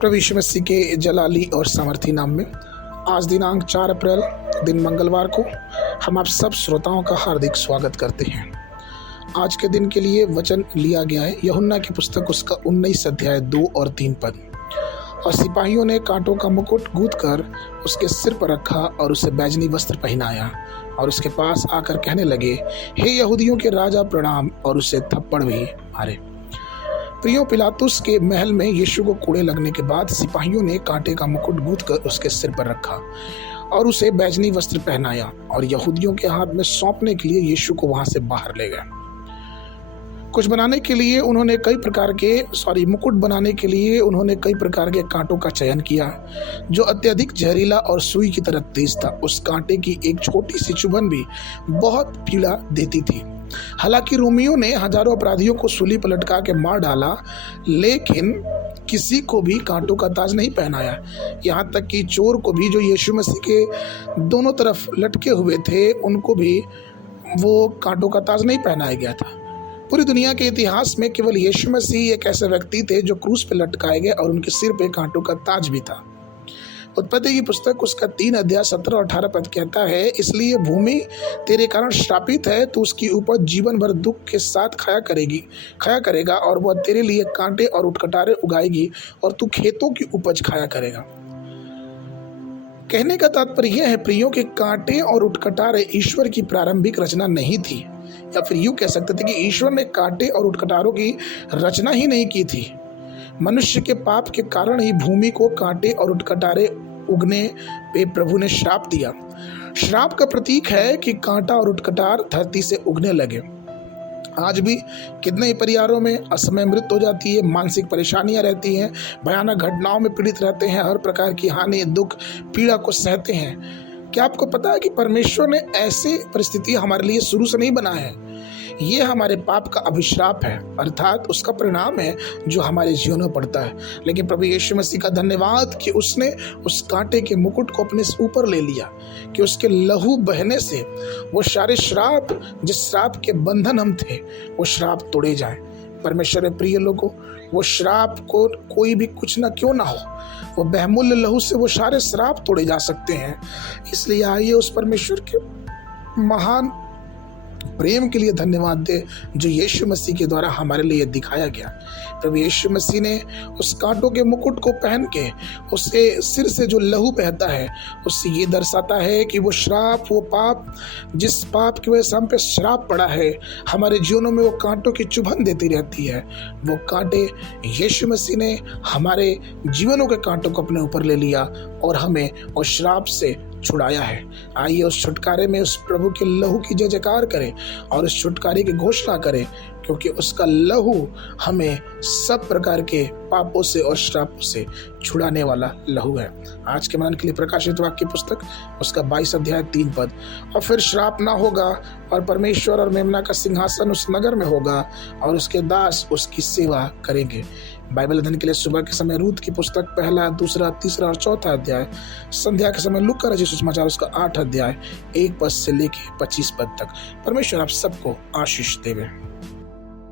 प्रभु यीशु मसीह के जलाली और सामर्थी नाम में आज दिनांक 4 अप्रैल दिन मंगलवार को हम आप सब श्रोताओं का हार्दिक स्वागत करते हैं। आज के दिन के लिए वचन लिया गया है यूहन्ना की पुस्तक उसका 19 अध्याय 2 और 3 पद। और सिपाहियों ने कांटों का मुकुट गूंथ कर उसके सिर पर रखा और उसे बैजनी वस्त्र पहनाया और उसके पास आकर कहने लगे, हे यहूदियों के राजा प्रणाम, और उसे थप्पड़ भी मारे। प्रियो, पिलातुस के महल में यीशु को कोड़े लगने के बाद सिपाहियों ने कांटे का मुकुट गूंथ कर उसके सिर पर रखा और उसे बैजनी वस्त्र पहनाया और यहूदियों के हाथ में सौंपने के लिए यीशु को वहां से बाहर ले गए। कुछ बनाने के लिए उन्होंने मुकुट बनाने के लिए उन्होंने कई प्रकार के कांटों का चयन किया जो अत्यधिक जहरीला और सुई की तरह तेज था। उस कांटे की एक छोटी सी चुभन भी बहुत पीड़ा देती थी। हालांकि रोमियों ने हजारों अपराधियों को सूली पर लटका के मार डाला, लेकिन किसी को भी कांटों का ताज नहीं पहनाया। यहाँ तक कि चोर को भी, जो यीशु मसीह के दोनों तरफ लटके हुए थे, उनको भी वो कांटों का ताज नहीं पहनाया गया था। पूरी दुनिया के इतिहास में केवल यीशु मसीह एक ऐसे व्यक्ति थे जो क्रूस पर लटकाए गए और उनके सिर पे कांटों का ताज भी था। उत्पत्ति की पुस्तक उसका 3 अध्याय 17 और 18 पद कहता है, इसलिए भूमि तेरे कारण श्रापित है, तू उसकी उपज जीवन भर दुख के साथ खाया करेगा और वह तेरे लिए कांटे और उटकटारे उगाएगी और तू खेतों की उपज खाया करेगा। कहने का तात्पर्य यह है प्रियो कि कांटे और उटकटारे ईश्वर की प्रारंभिक रचना नहीं थी, या फिर यूं कह सकते थे कि ईश्वर ने कांटे और उटकटारों की रचना ही नहीं की थी। मनुष्य के पाप के कारण ही भूमि को कांटे और उटकटारे उगने पे प्रभु ने श्राप दिया। श्राप का प्रतीक है कि कांटा और उटकटार धरती से उगने लगे। आज भी कितने ही परिवारों में असमय मृत्यु हो जाती है, मानसिक परेशानियां रहती हैं, भयानक घटनाओं में पीड़ित रहते हैं, हर प्रकार की हानि, दुख, पीड़ा को सहते हैं। क्या आपको पता है कि परमेश्वर ने ऐसी परिस्थिति हमारे लिए शुरू से नहीं बनाया है? ये हमारे पाप का अभिश्राप है, अर्थात उसका परिणाम है जो हमारे जीवन में पड़ता है। लेकिन प्रभु यीशु मसीह का धन्यवाद कि उसने उस कांटे के मुकुट को अपने ऊपर ले लिया, कि उसके लहू बहने से वो सारे श्राप, जिस श्राप के बंधन हम थे, वो श्राप तोड़े जाए। परमेश्वर में प्रिय लोगों, वो श्राप को कोई भी कुछ ना क्यों ना हो, वो बहुमूल्य लहू से वो सारे श्राप तोड़े जा सकते हैं। इसलिए आइए उस परमेश्वर के महान प्रेम के लिए धन्यवाद दे जो यीशु मसीह के द्वारा हमारे लिए दिखाया गया। प्रभु यीशु मसीह ने उस कांटों के मुकुट को पहन के उसके सिर से जो लहू बहता है, उससे ये दर्शाता है कि वो श्राप, वो पाप, जिस पाप की वजह से हम पे श्राप पड़ा है, हमारे जीवनों में वो कांटों की चुभन देती रहती है। वो कांटे यीशु मसीह ने हमारे जीवनों के कांटों को अपने ऊपर ले लिया और हमें उस श्राप से छुड़ाया है। आइए उस छुटकारे में उस प्रभु के लहू की जय जयकार करें और उस छुटकारे की घोषणा करें, क्योंकि उसका लहू हमें सब प्रकार के पापों से और श्रापों से छुड़ाने वाला लहू है। आज के मनन के लिए प्रकाशित वाक्य पुस्तक उसका 22 अध्याय 3 पद। और फिर श्राप ना होगा और परमेश्वर और मेमना का सिंहासन उस नगर में होगा और उसके दास उसकी सेवा करेंगे। बाइबल अध्ययन के लिए सुबह के समय रूत की पुस्तक 1, 2, 3 और 4 अध्याय, संध्या के समय लूका रचित सुसमाचार उसका 8 अध्याय 1 पद से लेके 25 पद तक। परमेश्वर आप सबको आशीष देवे।